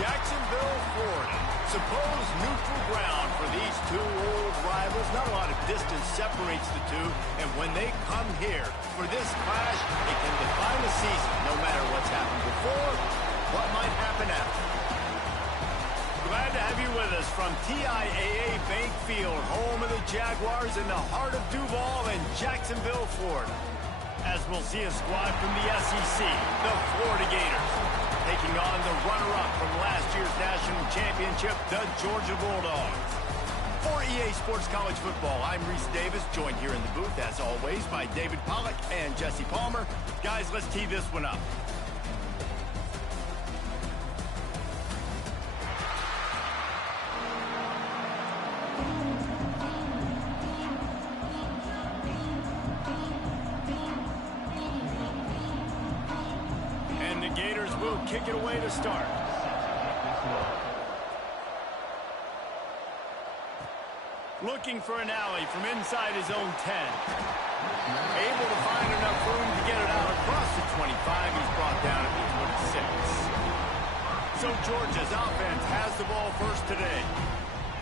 Jacksonville, Florida. Supposed neutral ground for these two old rivals. Not a lot of distance separates the two, and when they come here for this clash, it can define a season, no matter what's happened before, what might happen after. Glad to have you with us from TIAA Bank Field, home of the Jaguars in the heart of Duval and Jacksonville, Florida. As we'll see a squad from the SEC, the Florida Gators, taking on the runner-up from last year's national championship, the Georgia Bulldogs. For EA Sports College Football, I'm Reese Davis, joined here in the booth, as always, by David Pollack and Jesse Palmer. Guys, let's tee this one up. Gators will kick it away to start. Looking for an alley from inside his own 10. Able to find enough room to get it out across the 25. He's brought down at the 26. So Georgia's offense has the ball first today.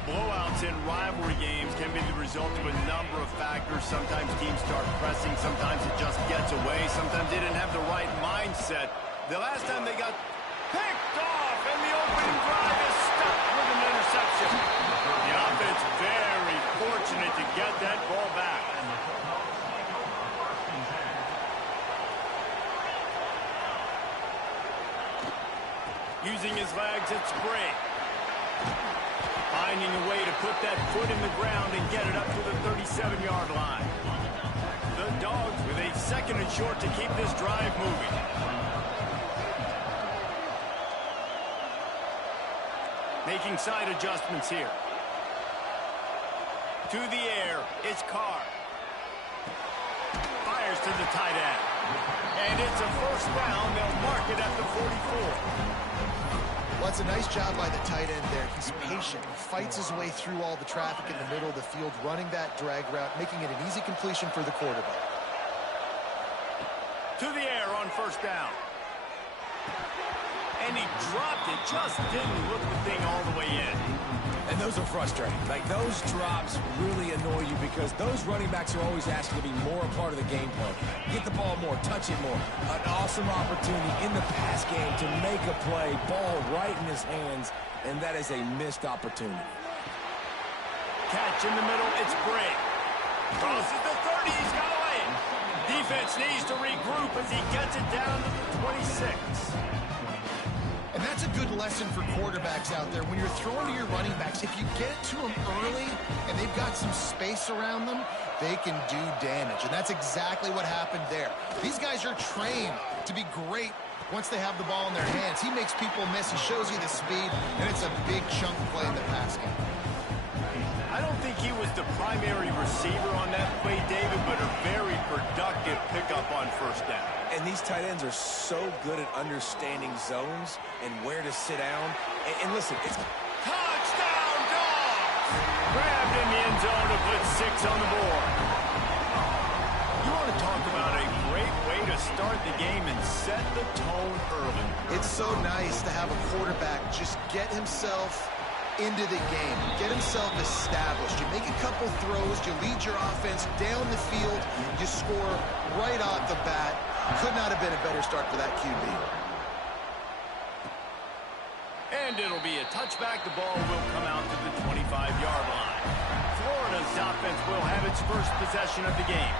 Blowouts in rivalry games can be the result of a number of factors. Sometimes teams start pressing. Sometimes it just gets away. Sometimes they didn't have the right mindset. The last time they got picked off, and the opening drive is stopped with an interception. The offense very fortunate to get that ball back. Using his legs, it's Bray. Finding a way to put that foot in the ground and get it up to the 37-yard line. The Dogs with a second and short to keep this drive moving. Making side adjustments here. To the air, it's Carr. Fires to the tight end. And it's a first down. They'll mark it at the 44. Well, it's a nice job by the tight end there. He's patient. He fights his way through all the traffic in the middle of the field, running that drag route, making it an easy completion for the quarterback. To the air on first down. And he dropped it, just didn't look the thing all the way in. And those are frustrating. Like, those drops really annoy you because those running backs are always asked to be more a part of the game plan. Get the ball more, touch it more. An awesome opportunity in the pass game to make a play, ball right in his hands, and that is a missed opportunity. Catch in the middle, it's Bray. Crosses the 30, he's got a lane. Defense needs to regroup as he gets it down to the 26. And that's a good lesson for quarterbacks out there. When you're throwing to your running backs, if you get it to them early and they've got some space around them, they can do damage. And that's exactly what happened there. These guys are trained to be great once they have the ball in their hands. He makes people miss. He shows you the speed, and it's a big chunk play in the pass game. I don't think he was the primary receiver on that play, David, but a very productive pickup on first down. And these tight ends are so good at understanding zones and where to sit down. And listen, it's touchdown, Dogs! Grabbed in the end zone to put 6 on the board. You want to talk about a great way to start the game and set the tone early. It's so nice to have a quarterback just get himself into the game, get himself established. You make a couple throws, you lead your offense down the field, you score right off the bat. Could not have been a better start for that QB. And it'll be a touchback. The ball will come out to the 25-yard line. Florida's offense will have its first possession of the game.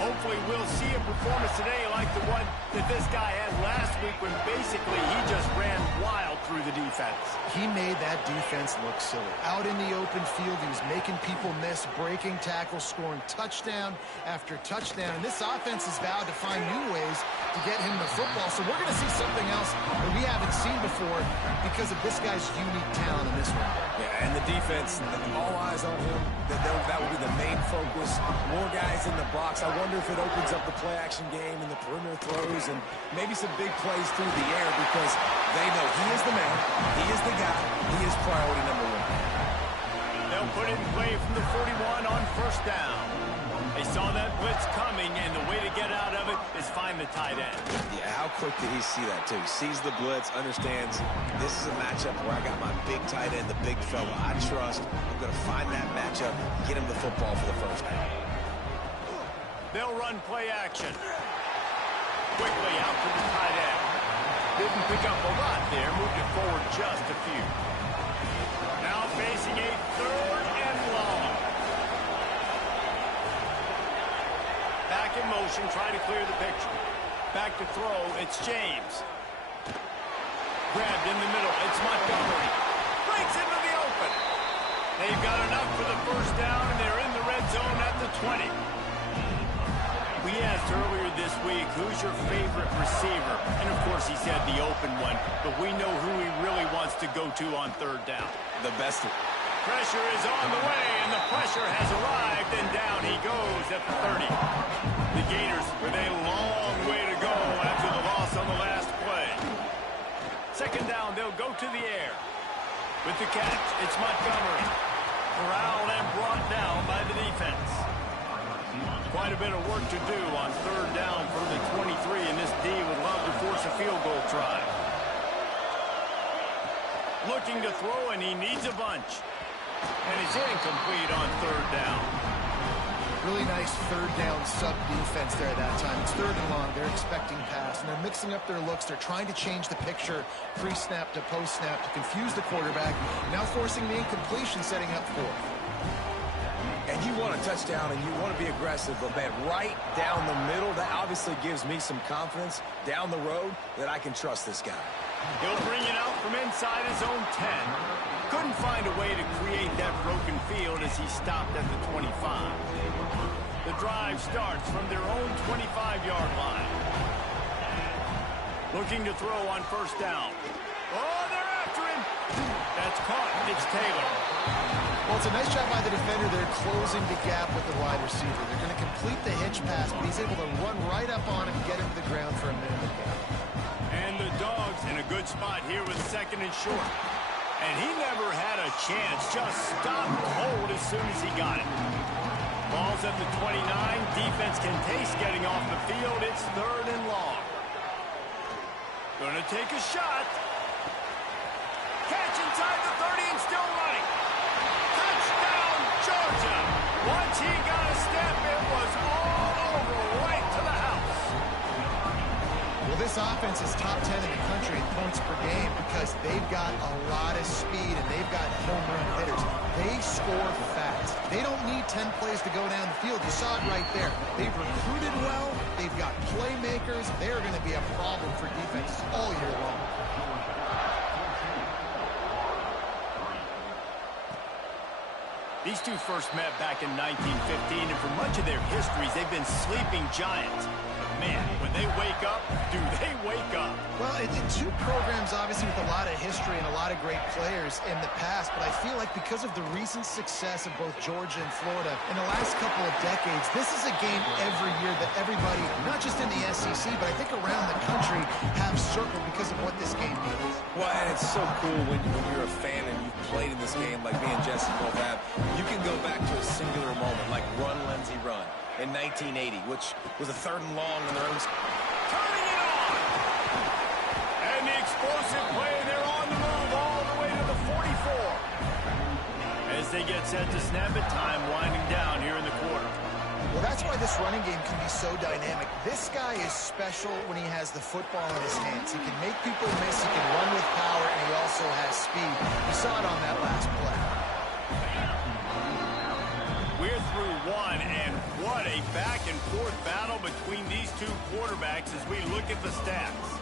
Hopefully we'll see a performance today like the one that this guy had last week when basically he just ran wild through the defense. He made that defense look silly. Out in the open field, he was making people miss, breaking tackles, scoring touchdown after touchdown. And this offense has vowed to find new ways to get him the football. So we're going to see something else that we haven't seen before because of this guy's unique talent in this one. Yeah, and the defense, all eyes on him. That will be the main focus. More guys in the box. I wonder if it opens up the play-action game and the perimeter throws and maybe some big plays through the air because they know he is the man, he is the guy, he is priority number 1. They'll put it in play from the 41 on first down. They saw that blitz coming, and the way to get out of it is find the tight end. Yeah, how quick did he see that, too? He sees the blitz, understands this is a matchup where I got my big tight end, the big fella I trust. I'm going to find that matchup, get him the football for the first down. They'll run play action. Quickly out to the tight end. Didn't pick up a lot there, moved it forward just a few. Now facing a 3rd and long. Back in motion, trying to clear the picture. Back to throw, it's James. Grabbed in the middle, it's Montgomery. Breaks into the open. They've got enough for the first down, and they're in the red zone at the 20. We asked earlier this week, who's your favorite receiver? And, of course, he said the open one, but we know who he really wants to go to on 3rd down. The best. Pressure is on the way, and the pressure has arrived, and down he goes at the 30. The Gators with a long way to go after the loss on the last play. 2nd down, they'll go to the air. With the catch, it's Montgomery. Corralled and brought down by the defense. Quite a bit of work to do on 3rd down from the 23, and this D would love to force a field goal try. Looking to throw, and he needs a bunch. And it's incomplete on 3rd down. Really nice 3rd down sub-defense there at that time. It's 3rd and long. They're expecting pass, and they're mixing up their looks. They're trying to change the picture pre-snap to post-snap to confuse the quarterback, now forcing the incompletion, setting up 4th. And you want a touchdown, and you want to be aggressive, but man, right down the middle, that obviously gives me some confidence down the road that I can trust this guy. He'll bring it out from inside his own 10. Couldn't find a way to create that broken field as he stopped at the 25. The drive starts from their own 25-yard line. Looking to throw on 1st down. Oh, they're after him. That's caught. It's Taylor. Well, it's a nice job by the defender. They're closing the gap with the wide receiver. They're going to complete the hitch pass, but he's able to run right up on him and get him to the ground for a minimum gain. And the Dogs in a good spot here with 2nd and short. And he never had a chance. Just stopped cold as soon as he got it. Ball's at the 29. Defense can taste getting off the field. It's 3rd and long. Gonna take a shot. Catch inside the 30 and still running. Touchdown, Georgia. Once he got a step, it was all over, right to the house. Well, this offense is top 10 in the country in points per game because they've got a lot of speed and they've got home run hitters. They score fast. They don't need 10 plays to go down the field. You saw it right there. They've recruited well. They've got playmakers. They're going to be a problem for defenses all year long. These two first met back in 1915, and for much of their histories, they've been sleeping giants. But man, when they wake up, do they wake up? Well, two programs, obviously, with a lot of history and a lot of great players in the past, but I feel like because of the recent success of both Georgia and Florida in the last couple of decades, this is a game every year that everybody, not just in the SEC, but I think around the country, have circled because of what this game means. Well, and it's so cool when you're a fan and you've played in this game like me and Jesse both have. You can go back to a singular moment like Run, Lindsey, Run in 1980, which was a 3rd and long on their own. Turning it on! And the explosive play, they're on the move all the way to the 44. As they get set to snap it, time winding down here in the quarter. Well, that's why this running game can be so dynamic. This guy is special when he has the football in his hands. He can make people miss, he can run with power, and he also has speed. You saw it on that last play. We're through one, and what a back-and-forth battle between these two quarterbacks as we look at the stats.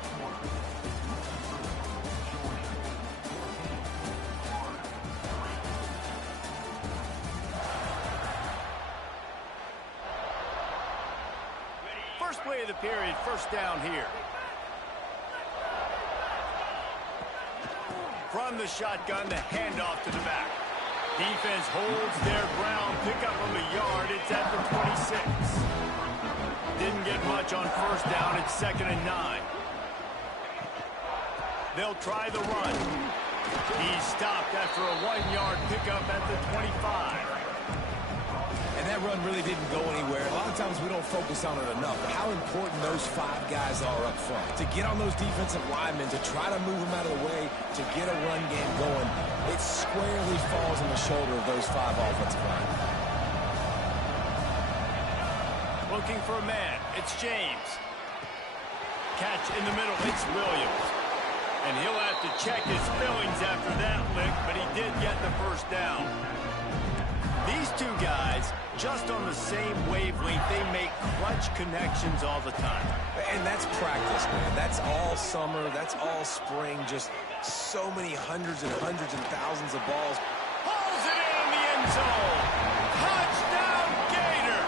First play of the period, 1st down here. From the shotgun, the handoff to the back. Defense holds their ground, pick up from a yard. It's at the 26. Didn't get much on 1st down. It's 2nd and 9. They'll try the run. He's stopped after a 1-yard pickup at the 25. And that that run really didn't go anywhere. A lot of times we don't focus on it enough, but how important those 5 guys are up front. To get on those defensive linemen, to try to move them out of the way, to get a run game going, it squarely falls on the shoulder of those 5 offensive linemen. Looking for a man. It's James. Catch in the middle. It's Williams. And he'll have to check his feelings after that lick, but he did get the first down. These two guys, just on the same wavelength, they make clutch connections all the time. And that's practice, man. That's all summer. That's all spring. Just so many hundreds and thousands of balls. Pulls it in the end zone. Touchdown, Gator.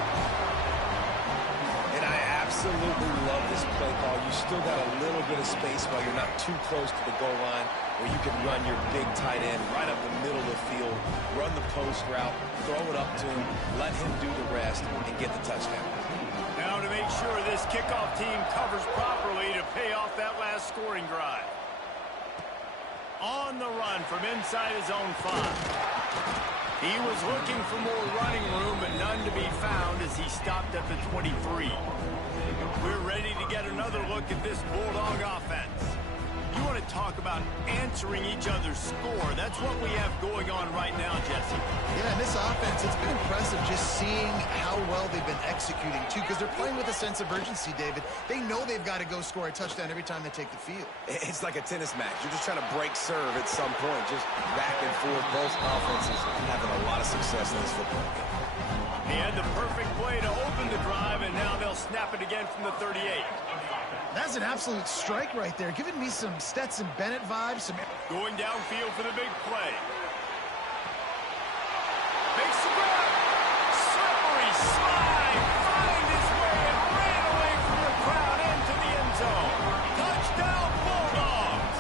And I absolutely love this play call. You still got a little bit of space while you're not too close to the goal line, where you can run your big tight end right up the middle of the field, run the post route, throw it up to him, let him do the rest, and get the touchdown. Now to make sure this kickoff team covers properly to pay off that last scoring drive. On the run from inside his own 5. He was looking for more running room, but none to be found as he stopped at the 23. We're ready to get another look at this Bulldog offense. You want to talk about answering each other's score. That's what we have going on right now, Jesse. Yeah, and this offense, it's been impressive just seeing how well they've been executing, too, because they're playing with a sense of urgency, David. They know they've got to go score a touchdown every time they take the field. It's like a tennis match. You're just trying to break serve at some point, just back and forth. Both offenses having a lot of success in this football game. He had the perfect play to open the drive, and now they'll snap it again from the 38. That's an absolute strike right there, giving me some Stetson Bennett vibes. Going downfield for the big play. Makes the grab. Slippery slide. Find his way and ran away from the crowd into the end zone. Touchdown, Bulldogs.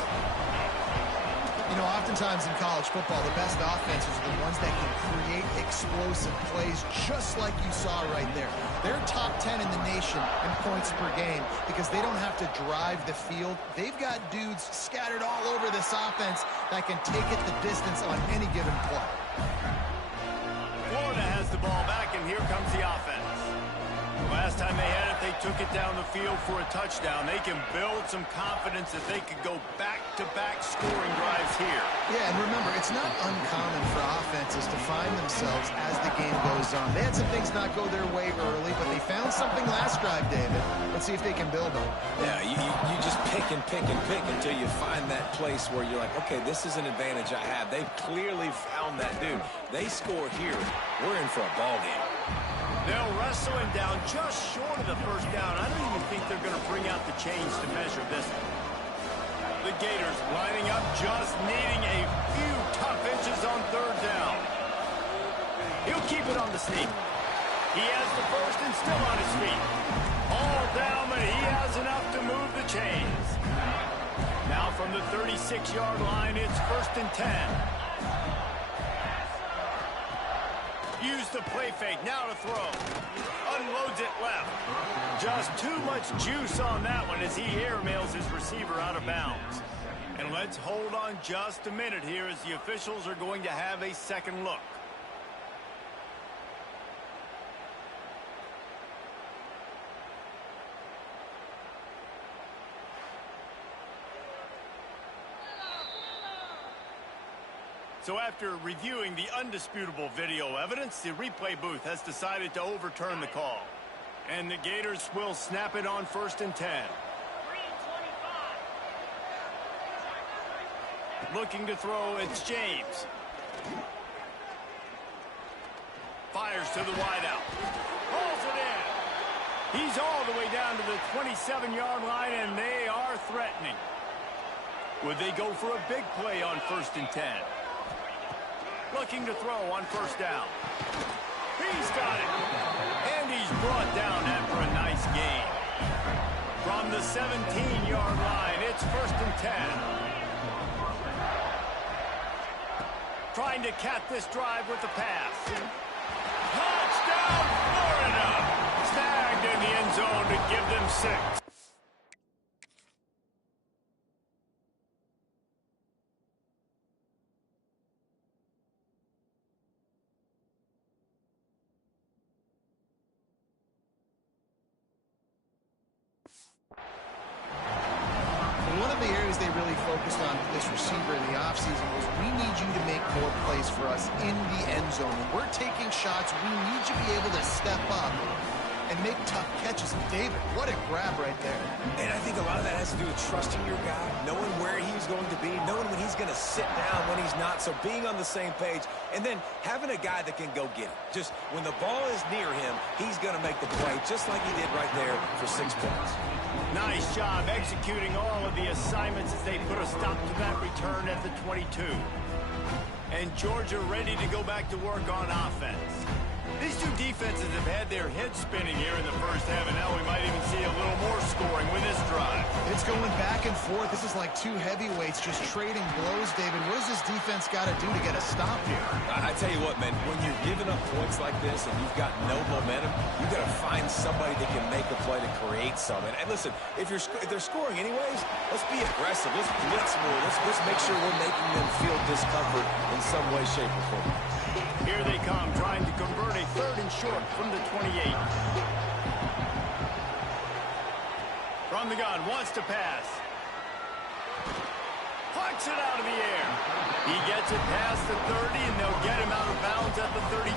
You know, oftentimes in college football, the best offenses are the ones that can create explosive plays just like you saw right there. They're top 10 in the nation in points per game because they don't have to drive the field. They've got dudes scattered all over this offense that can take it the distance on any given play. Florida has the ball back, and here comes the offense. Last time they had it, they took it down the field for a touchdown. They can build some confidence that they could go back-to-back scoring drives here. Yeah, and remember, it's not uncommon for offenses to find themselves as the game goes on. They had some things not go their way early, but they found something last drive, David. Let's see if they can build on it. Yeah, you just pick and pick and pick until you find that place where you're like, okay, this is an advantage I have. They've clearly found that dude. They score here. We're in for a ball game. They'll wrestle him down just short of the first down. I don't even think they're going to bring out the chains to measure this one. The Gators lining up, just needing a few tough inches on third down. He'll keep it on the sneak. He has the first and still on his feet. All down, but he has enough to move the chains. Now from the 36-yard line, it's 1st and 10. Use the play fake, now to throw. Unloads it left. Just too much juice on that one as he airmails his receiver out of bounds. And let's hold on just a minute here as the officials are going to have a second look. So after reviewing the undisputable video evidence, the replay booth has decided to overturn the call. And the Gators will snap it on 1st and 10. Looking to throw, it's James. Fires to the wideout. Pulls it in. He's all the way down to the 27-yard line, and they are threatening. Would they go for a big play on 1st and 10? Looking to throw on 1st down. He's got it. And he's brought down after a nice gain. From the 17-yard line, it's 1st and 10. Trying to cap this drive with the pass. Touchdown, Florida! Snagged in the end zone to give them 6. of the areas they really focused on for this receiver in the offseason was, we need you to make more plays for us in the end zone. When we're taking shots, we need you to be able to step up and make tough catches. And David, what a grab right there. And I think a lot of that has to do with trusting your guy, knowing where he's going to be, knowing when he's going to sit down, when he's not, so being on the same page, and then having a guy that can go get it. Just when the ball is near him, he's going to make the play, just like he did right there for 6 points. Nice job executing all of the assignments as they put a stop to that return at the 22. And Georgia ready to go back to work on offense. These two defenses have had their heads spinning here in the first half, and now we might even see a little more scoring with this drive. It's going back and forth. This is like two heavyweights just trading blows, David. What does this defense got to do to get a stop here? I tell you what, man, when you're giving up points like this and you've got no momentum, you've got to find somebody that can make a play to create something. And listen, if they're scoring anyways, let's be aggressive. Let's blitz more. Let's make sure we're making them feel discomfort in some way, shape, or form. Here they come, trying to convert a 3rd and short from the 28. From the gun, wants to pass. Plucks it out of the air. He gets it past the 30, and they'll get him out of bounds at the 32.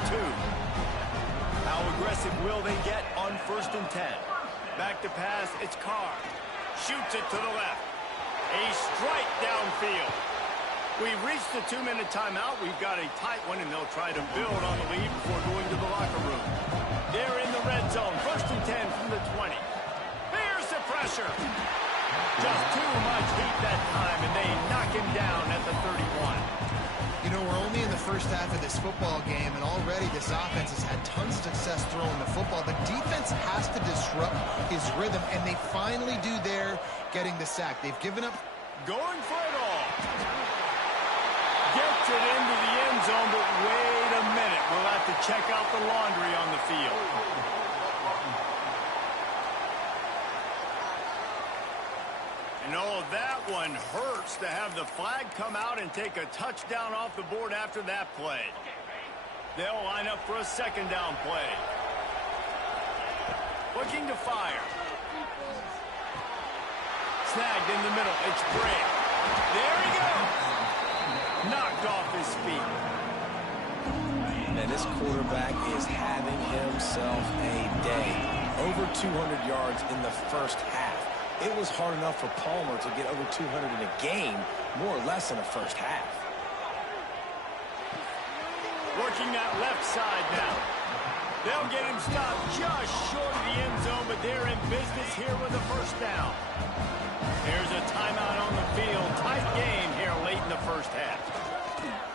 How aggressive will they get on 1st and 10? Back to pass, it's Carr. Shoots it to the left. A strike downfield. We've reached the 2-minute timeout. We've got a tight one, and they'll try to build on the lead before going to the locker room. They're in the red zone. 1st and 10 from the 20. There's the pressure. Just too much heat that time, and they knock him down at the 31. You know, we're only in the first half of this football game, and already this offense has had tons of success throwing the football. The defense has to disrupt his rhythm, and they finally do there, getting the sack. They've given up. Going for it all. Gets it into the end zone, but wait a minute. We'll have to check out the laundry on the field. And oh, that one hurts to have the flag come out and take a touchdown off the board after that play. They'll line up for a 2nd down play. Looking to fire. Snagged in the middle. It's Bray. There he goes. Knocked off his feet. And this quarterback is having himself a day. Over 200 yards in the first half. It was hard enough for Palmer to get over 200 in a game, more or less in the first half. Working that left side now. They'll get him stopped just short of the end zone, but they're in business here with a 1st down. There's a timeout on the field. Tight game here late in the first half.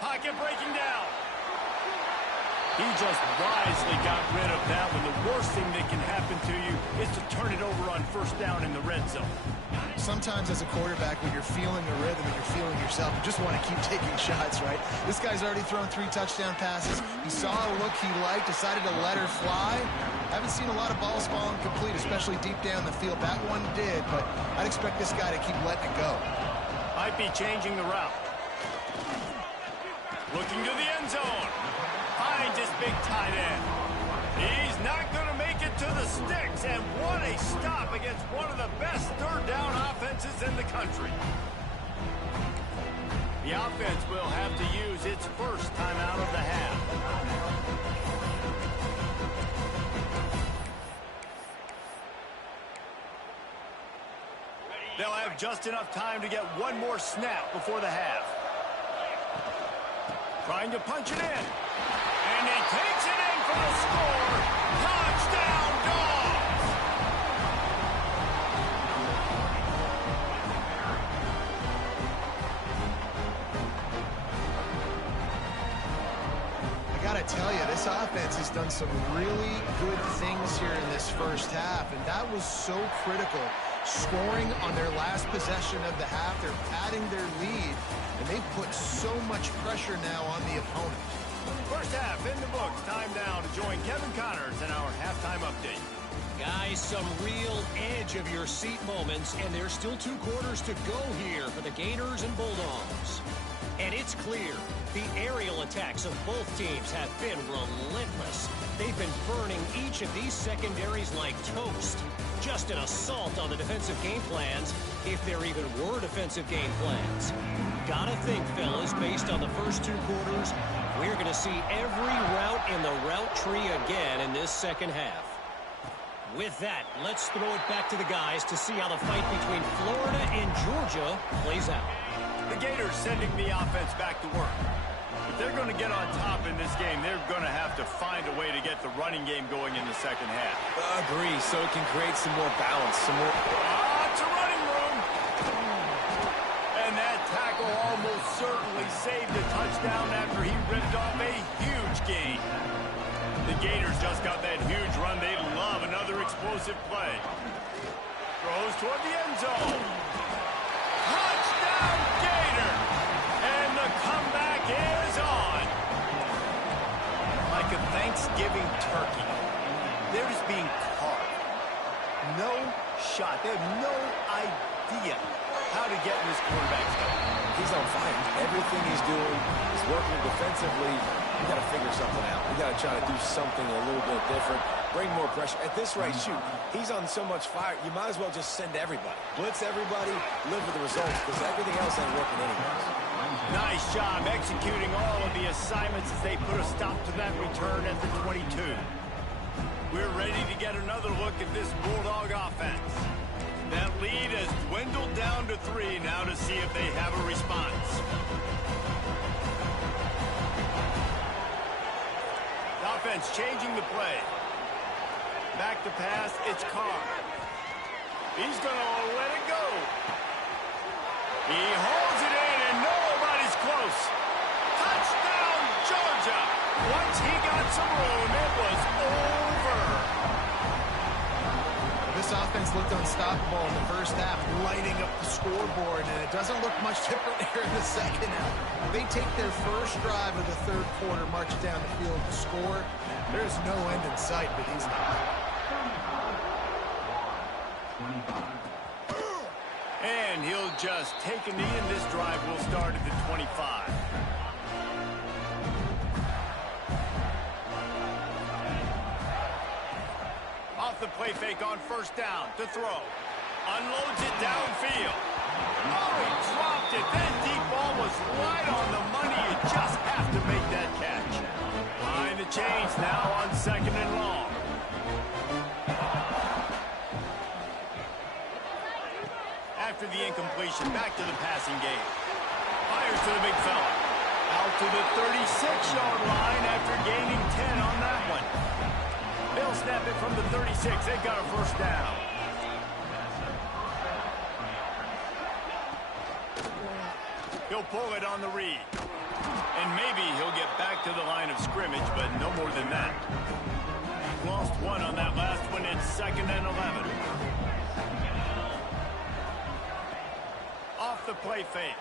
Pocket breaking down. He just wisely got rid of that one. The worst thing that can happen to you is to turn it over on 1st down in the red zone. Sometimes as a quarterback, when you're feeling the rhythm and you're feeling yourself, you just want to keep taking shots, right? This guy's already thrown 3 touchdown passes. He saw a look he liked, decided to let her fly. Haven't seen a lot of balls falling complete, especially deep down the field. That one did, but I'd expect this guy to keep letting it go. Might be changing the route. Looking to the end zone. Finds his big tight end. He's not going to make it to the sticks, and what a stop against one of the best 3rd down offenses in the country. The offense will have to use its 1st timeout of the half. They'll have just enough time to get one more snap before the half. Trying to punch it in. And he takes it in for the score. Touchdown, Dogs! I got to tell you, this offense has done some really good things here in this first half, and that was so critical. Scoring on their last possession of the half, they're padding their lead, and they've put so much pressure now on the opponent. First half in the books. Time now to join Kevin Connors in our halftime update. Guy guys, some real edge-of-your-seat moments, and there's still 2 quarters to go here for the Gators and Bulldogs. And it's clear, the aerial attacks of both teams have been relentless. They've been burning each of these secondaries like toast. Just an assault on the defensive game plans, if there even were defensive game plans. Gotta think, fellas, based on the first 2 quarters, we're going to see every route in the route tree again in this second half. With that, let's throw it back to the guys to see how the fight between Florida and Georgia plays out. The Gators sending the offense back to work. If they're going to get on top in this game, they're going to have to find a way to get the running game going in the second half. Agree, so it can create some more balance, some more... It's a running room. And that tackle almost certainly saved a touchdown after he ripped off a huge gain. The Gators just got that huge run. They love another explosive play. Throws toward the end zone. Touchdown, Gator! And the comeback is on. Like a Thanksgiving turkey, they're just being carved. No shot. They have no idea how to get in this quarterback's head. He's on fire. Everything he's doing is working defensively. We got to figure something out. We got to try to do something a little bit different. Bring more pressure. At this rate, shoot, he's on so much fire, you might as well just send everybody. Blitz everybody, live with the results, because everything else ain't working anyways. Nice job executing all of the assignments as they put a stop to that return at the 22. We're ready to get another look at this Bulldog offense. That lead has dwindled down to 3 now to see if they have a response. The offense changing the play. Back to pass, it's Carr. He's going to let it go. He holds it in, and nobody's close. Touchdown, Georgia! Once he got some room, it was over. This offense looked unstoppable in the first half, lighting up the scoreboard, and it doesn't look much different here in the second half. They take their first drive of the third quarter, march down the field to score. There's no end in sight for these guys. And he'll just take a knee, and this drive will start at the 25. Off the play fake on first down to throw. Unloads it downfield. Oh, he dropped it. That deep ball was right on the money. You just have to make that catch. Behind the chains now on 2nd and long. After the incompletion, back to the passing game. Fires to the big fella. Out to the 36-yard line after gaining 10 on that one. They'll snap it from the 36. They've got a first down. He'll pull it on the read. And maybe he'll get back to the line of scrimmage, but no more than that. Lost 1 on that last one. It's 2nd and 11. Off the play fake.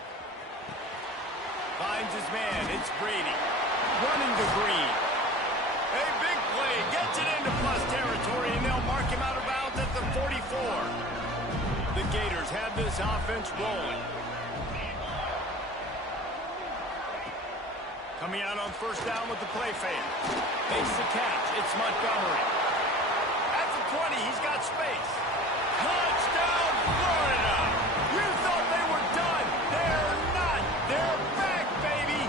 Finds his man. It's Brady. Running to Green. A big play. Gets it into plus territory, and they'll mark him out of bounds at the 44. The Gators have this offense rolling. Coming out on first down with the play fake. Makes the catch. It's Montgomery. At the 20, he's got space. Touchdown, Florida! You thought they were done. They're not. They're back, baby.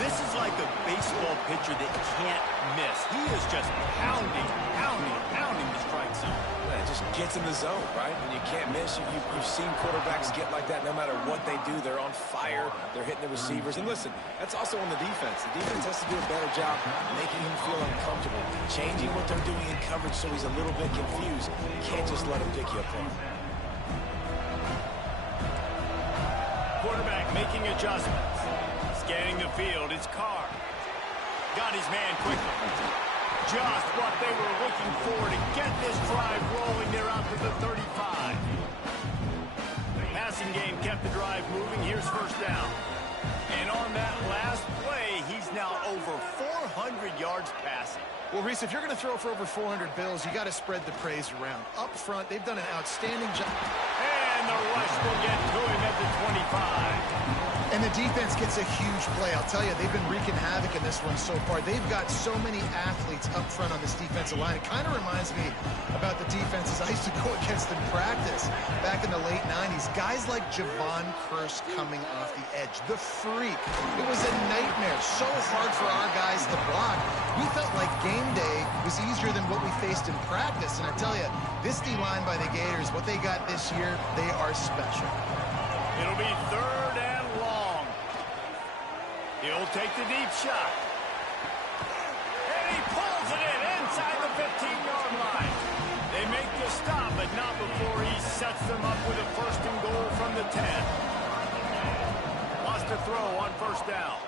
This is like a baseball pitcher that can't miss. He is just pounding the strike zone. Yeah, it just gets in the zone, right? When you can't miss, you've seen quarterbacks get like that no matter what they do. They're on fire. They're hitting the receivers. And listen, that's also on the defense. The defense has to do a better job making him feel uncomfortable, changing what they're doing in coverage so he's a little bit confused. You can't just let him pick you apart. Quarterback making adjustments. Scanning the field, it's Carr. Got his man quickly. Just what they were looking for to get this drive rolling. They're out to the 35. Passing game kept the drive moving. Here's first down. And on that last play, he's now over 400 100 yards passing. Well, Reese, if you're going to throw for over 400 bills, you got to spread the praise around. Up front, they've done an outstanding job. And the rush will get to him at the 25. And the defense gets a huge play. I'll tell you, they've been wreaking havoc in this one so far. They've got so many athletes up front on this defensive line. It kind of reminds me about the defenses I used to go against in practice back in the late 90s. Guys like Javon Curse coming off the edge. The freak. It was a nightmare. So hard for our guys to block. We felt like game day was easier than what we faced in practice. And I tell you, this D-line by the Gators, what they got this year, they are special. It'll be third and long. He'll take the deep shot. And he pulls it in inside the 15-yard line. They make the stop, but not before he sets them up with a first and goal from the 10. Wants to throw on first down.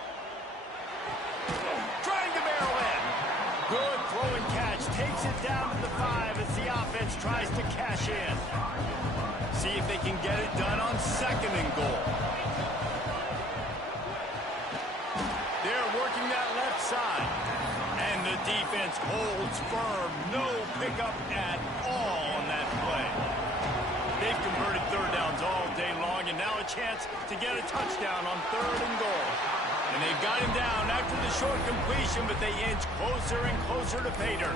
Trying to barrel in. Good throw and catch. Takes it down to the 5 as the offense tries to cash in. See if they can get it done on second and goal. They're working that left side. And the defense holds firm. No pickup at all on that play. They've converted third downs all day long, and now a chance to get a touchdown on third and goal. And they've got him down after the short completion, but they inch closer and closer to pay dirt.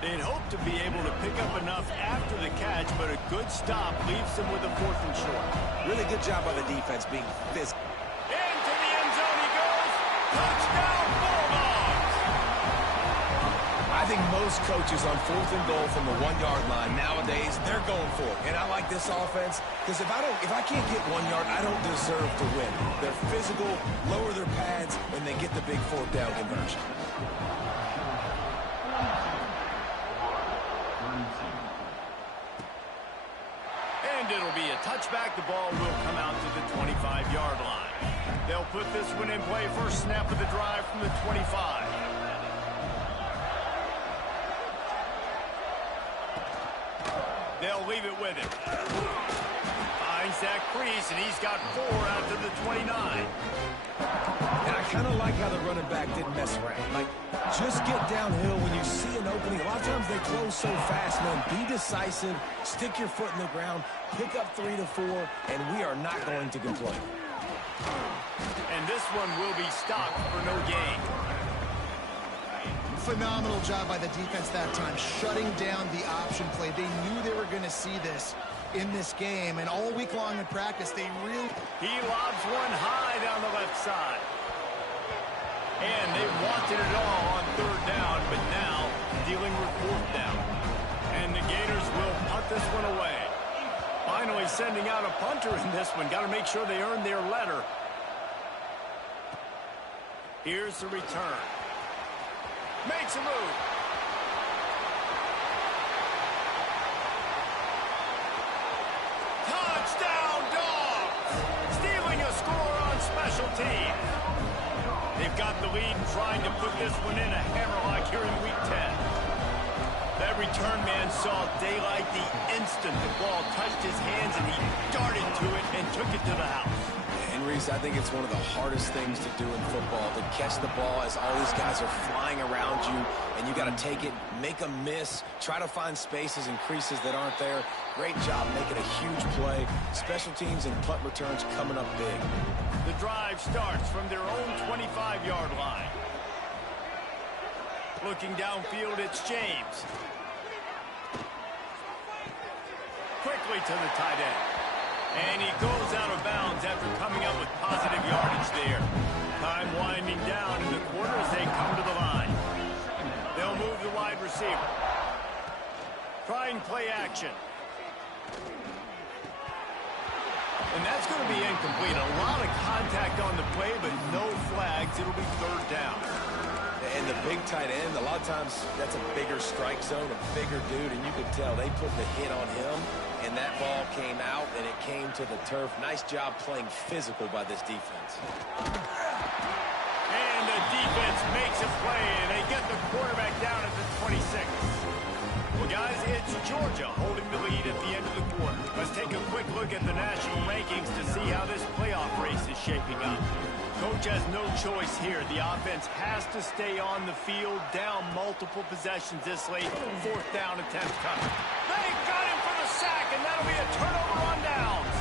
They'd hope to be able to pick up enough after the catch, but a good stop leaves them with a fourth and short. Really good job by the defense being physical. Into the end zone he goes. Touchdown, Bulldogs! I think most coaches on fourth and goal from the 1-yard line nowadays, they're going for it. And I like this offense because if I can't get 1 yard, I don't deserve to win. They're physical, lower their pads, and they get the big fourth down conversion. And it'll be a touchback. The ball will come out to the 25-yard line. They'll put this one in play. First snap of the drive from the 25. They'll leave it with him. Finds that crease, and he's got 4 out to the 29. And I kind of like how the running back didn't mess around. Like, just get downhill when you see an opening. A lot of times they close so fast, man. Be decisive, stick your foot in the ground, pick up 3 to 4, and we are not going to complain. And this one will be stopped for no gain. Phenomenal job by the defense that time, shutting down the option play. They knew they were going to see this in this game, and all week long in practice, they really... He lobs one high down the left side. And they wanted it all on third down, but now dealing with fourth down. And the Gators will punt this one away. Finally sending out a punter in this one. Got to make sure they earn their letter. Here's the return. Makes a move. Touchdown, Dogs! Stealing a score on special teams. They've got the lead and trying to put this one in a hammerlock here in Week 10. That return man saw daylight the instant the ball touched his hands, and he darted to it and took it to the house. And Reese, I think it's one of the hardest things to do in football, to catch the ball as all these guys are flying around you, and you got to take it, make a miss, try to find spaces and creases that aren't there. Great job making a huge play. Special teams and punt returns coming up big. The drive starts from their own 25-yard line. Looking downfield, it's James. Quickly to the tight end. And he goes out of bounds after coming up with positive yardage there. Time winding down in the quarter as they come to the line. They'll move the wide receiver. Trying play action. And that's going to be incomplete. A lot of contact on the play, but no flags. It'll be third down. And the big tight end, a lot of times that's a bigger strike zone, a bigger dude, and you could tell they put the hit on him, and that ball came out, and it came to the turf. Nice job playing physical by this defense. And the defense makes a play, and they get the quarterback down at the 26. Well, Guys, it's Georgia holding the lead at the end of the quarter. Let's take a quick look at the national rankings to see how this playoff race is shaping up. Coach has no choice here. The offense has to stay on the field, down multiple possessions this late. Fourth down attempt coming. They got him for the sack, and that'll be a turnover on downs.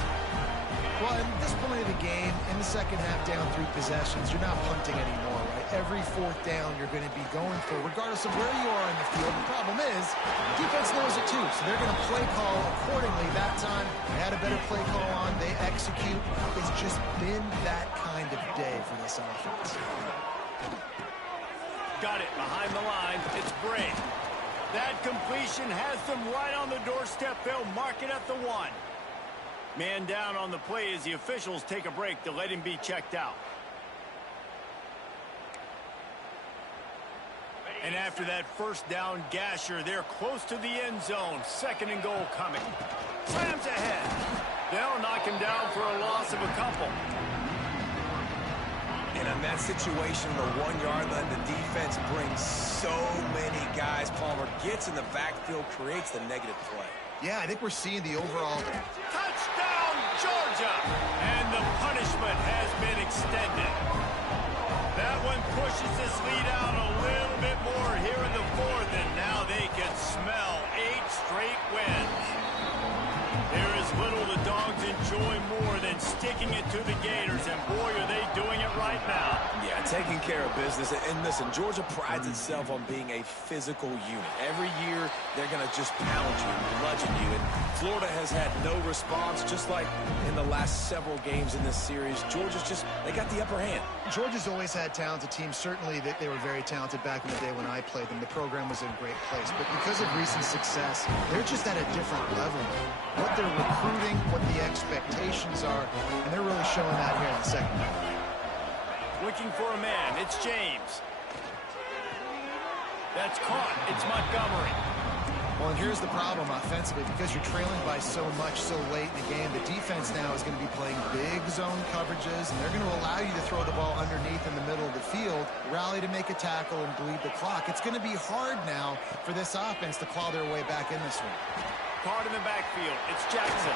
Well, at this point of the game, in the second half, down 3 possessions, you're not punting anymore, right? Every fourth down you're going to be going for, regardless of where you are in the field. The problem is, defense knows it too, so they're going to play call accordingly. That time, they had a better play call on. They execute. It's just been that kind of day for this offense. Got it behind the line. It's Bray. That completion has them right on the doorstep. They'll mark it at the 1. Man down on the play as the officials take a break to let him be checked out. And after that first down gasher, they're close to the end zone. Second and goal coming. Slams ahead. They'll knock him down for a loss of a couple. And in that situation, the 1-yard line, the defense brings so many guys. Palmer gets in the backfield, creates the negative play. Yeah, I think we're seeing the overall... Touchdown, Georgia! And the punishment has been extended. That one pushes this lead out a little bit more here in the fourth, and now they can smell 8 straight wins. There is little the Dogs enjoy more than sticking it to the Gators, and boy, are they doing it right now. Yeah, taking care of business. And listen, Georgia prides itself on being a physical unit. Every year, they're going to just pound you and bludgeon you. And Florida has had no response, just like in the last several games in this series. Georgia's just, they got the upper hand. Georgia's always had talented teams. Certainly, they were very talented back in the day when I played them. The program was in a great place. But because of recent success, they're just at a different level. What they're recruiting, what the expectations are, and they're really showing that here in the second half. Looking for a man. It's James. That's caught. It's Montgomery. Well, and here's the problem offensively. Because you're trailing by so much so late in the game, the defense now is going to be playing big zone coverages, and they're going to allow you to throw the ball underneath in the middle of the field, rally to make a tackle, and bleed the clock. It's going to be hard now for this offense to claw their way back in this one. Caught in the backfield. It's Jackson.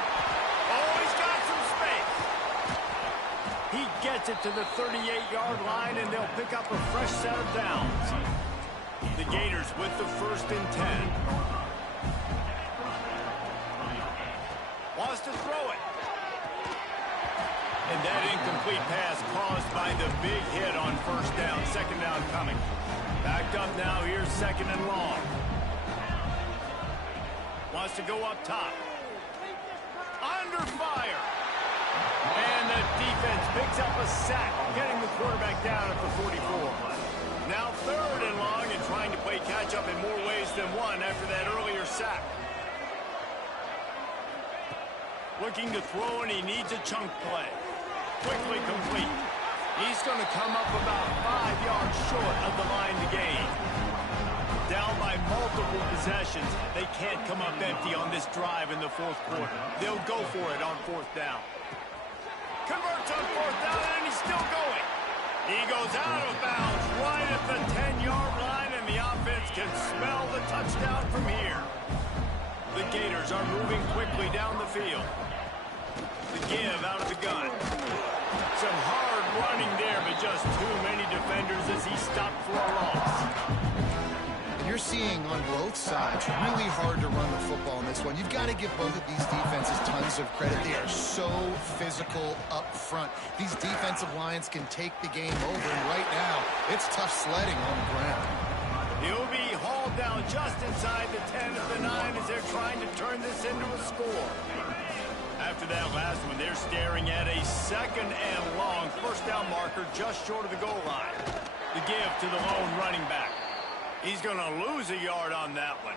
Oh, he's got some space. He gets it to the 38-yard line, and they'll pick up a fresh set of downs. The Gators with the 1st and 10. Wants to throw it. And that incomplete pass caused by the big hit on first down. Second down coming. Backed up now. Here's 2nd and long. Wants to go up top. Under fire. And the defense picks up a sack, getting the quarterback down at the 44. Now 3rd and long, and trying to play catch-up in more ways than one after that earlier sack. Looking to throw, and he needs a chunk play. Quickly complete. He's going to come up about 5 yards short of the line to gain. Down by multiple possessions. They can't come up empty on this drive in the 4th quarter. They'll go for it on 4th down. Converts on 4th down, and he's still going. He goes out of bounds right at the 10-yard line, and the offense can smell the touchdown from here. The Gators are moving quickly down the field. The give out of the gun. Some hard running there, but just too many defenders as he stopped for a loss. You're seeing on both sides really hard to run the football in this one. You've got to give both of these defenses tons of credit. They are so physical up front. These defensive lines can take the game over, and right now, it's tough sledding on the ground. He'll be hauled down just inside the 10 of the 9 as they're trying to turn this into a score. After that last one, they're staring at a 2nd and long. First down marker just short of the goal line. The give to the lone running back. He's going to lose a yard on that one.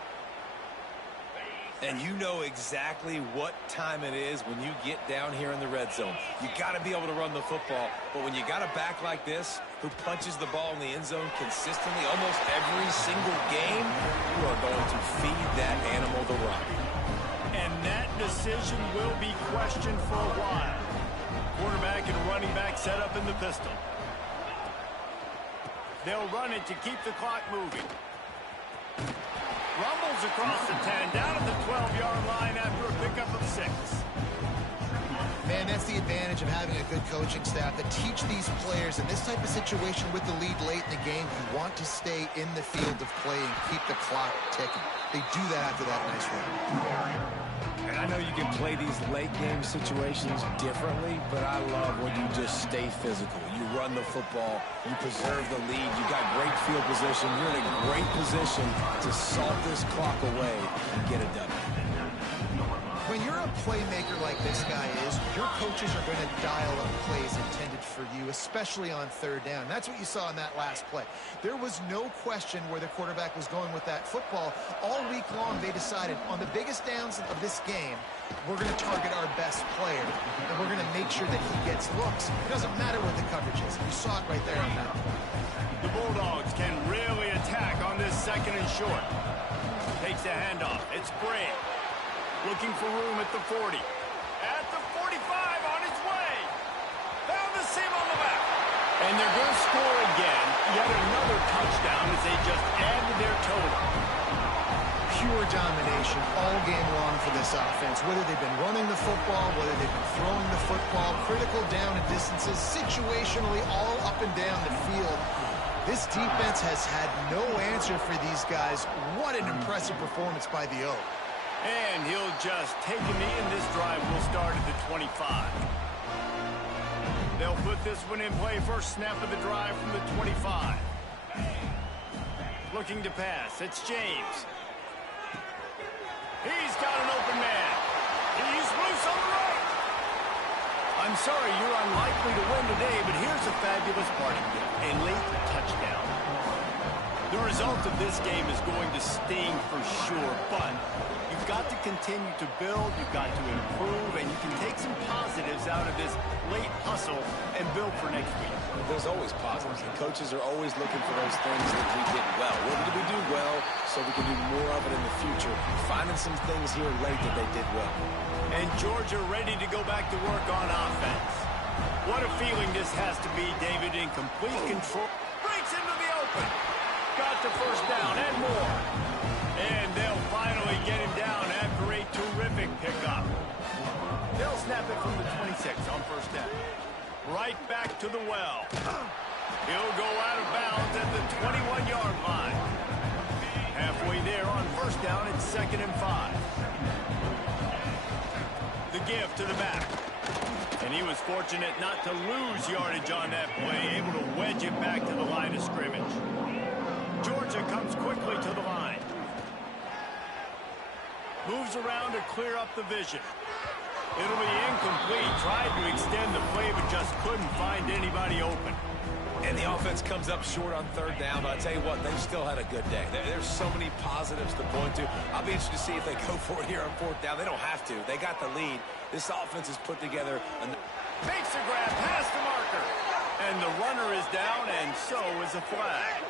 And you know exactly what time it is when you get down here in the red zone. You got to be able to run the football. But when you got a back like this who punches the ball in the end zone consistently almost every single game, you are going to feed that animal the rock. And that decision will be questioned for a while. Quarterback and running back set up in the pistol. They'll run it to keep the clock moving. rumbles across the 10, down at the 12-yard line after a pickup of 6. Man, that's the advantage of having a good coaching staff that teach these players in this type of situation with the lead late in the game. You want to stay in the field of play and keep the clock ticking. They do that after that nice run. And I know you can play these late game situations differently, but I love when you just stay physical. You run the football, you preserve the lead, you got great field position, you're in a great position to salt this clock away and get it done. When you're a playmaker like this guy is, your coaches are going to dial up plays intended for you, especially on third down. That's what you saw in that last play. There was no question where the quarterback was going with that football. All week long, they decided on the biggest downs of this game, we're going to target our best player, and we're going to make sure that he gets looks. It doesn't matter what the coverage is. You saw it right there on that play. The Bulldogs can really attack on this 2nd and short. Takes the handoff. It's Gray. Looking for room at the 40. At the 45, on his way. Found the seam on the back. And they're going to score again. Yet another touchdown as they just add to their total. Pure domination all game long for this offense. Whether they've been running the football, whether they've been throwing the football, critical down and distances, situationally all up and down the field. This defense has had no answer for these guys. What an impressive performance by the Oak. And he'll just take a knee, and this drive will start at the 25. They'll put this one in play. First snap of the drive from the 25. Looking to pass. It's James. He's got an open man. He's loose on the right. I'm sorry, you're unlikely to win today, but here's a fabulous part of it. A late touchdown. The result of this game is going to sting for sure, but you've got to continue to build, you've got to improve, and you can take some positives out of this late hustle and build for next week. There's always positives, and coaches are always looking for those things that we did well. What did we do well so we can do more of it in the future? Finding some things here late that they did well. And Georgia ready to go back to work on offense. What a feeling this has to be, David, in complete control. Breaks into the open. Got the first down and more. And they'll finally get him down after a terrific pickup. They'll snap it from the 26 on first down. Right back to the well. He'll go out of bounds at the 21-yard line. Halfway there on first down, it's 2nd and 5. The give to the back. And he was fortunate not to lose yardage on that play, able to wedge it back to the line of scrimmage. Georgia comes quickly to the line. Moves around to clear up the vision. It'll be incomplete. Tried to extend the play, but just couldn't find anybody open. And the offense comes up short on third down, but I tell you what, they've still had a good day. There's so many positives to point to. I'll be interested to see if they go for it here on fourth down. They don't have to. They got the lead. This offense has put together a... Makes the grab past the marker. And the runner is down, and so is a flag.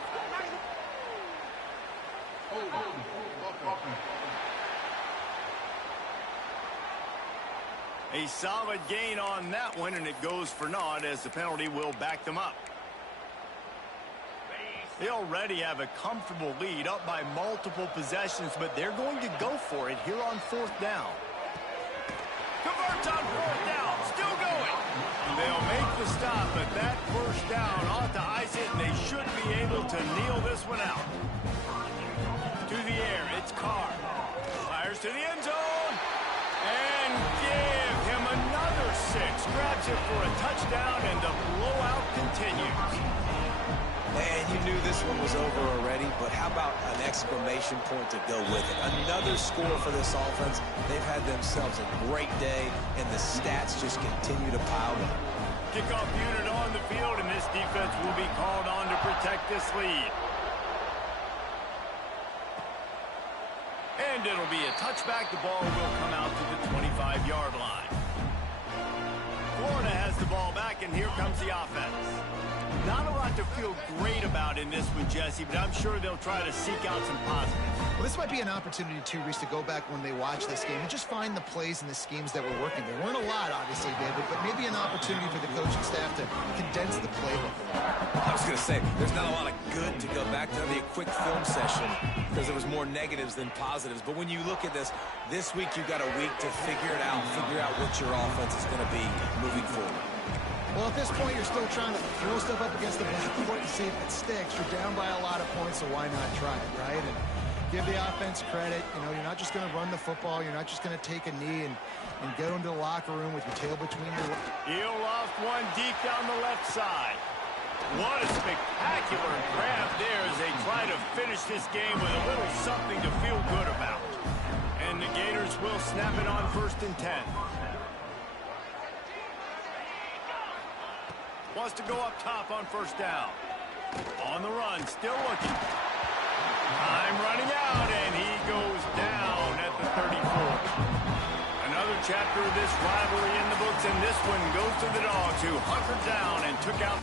A solid gain on that one, and it goes for naught as the penalty will back them up. They already have a comfortable lead up by multiple possessions, but they're going to go for it here on fourth down. Converts on fourth down, still going. They'll make the stop, but that first down ought to ice it, and they should be able to kneel this one out. To the air, it's Carr. Fires to the end zone. And give him another 6. Grabs it for a touchdown, and the blowout continues. And you knew this one was over already, but how about an exclamation point to go with it? Another score for this offense. They've had themselves a great day, and the stats just continue to pile up. Kickoff unit on the field, and this defense will be called on to protect this lead. And it'll be a touchback. The ball will come out to the 25-yard line. Florida has the ball back, and here comes the offense. Not a lot lot to feel great about in this one, Jesse, but I'm sure they'll try to seek out some positives. Well, this might be an opportunity, too, Reese, to go back when they watch this game and just find the plays and the schemes that were working. There weren't a lot, obviously, David, but maybe an opportunity for the coaching staff to condense the playbook. I was going to say, there's not a lot of good to go back to a quick film session because there was more negatives than positives. But when you look at this week you've got a week to figure it out, figure out what your offense is going to be moving forward. Well, at this point, you're still trying to throw stuff up against the backboard and see if it sticks. You're down by a lot of points, so why not try it, right? And give the offense credit. You know, you're not just going to run the football. You're not just going to take a knee and go into the locker room with your tail between your legs. He'll loft one deep down the left side. What a spectacular grab there as they try to finish this game with a little something to feel good about. And the Gators will snap it on 1st and 10. Wants to go up top on 1st down. On the run, still looking. Time running out, and he goes down at the 34. Another chapter of this rivalry in the books, and this one goes to the Dogs, who hunkered down and took out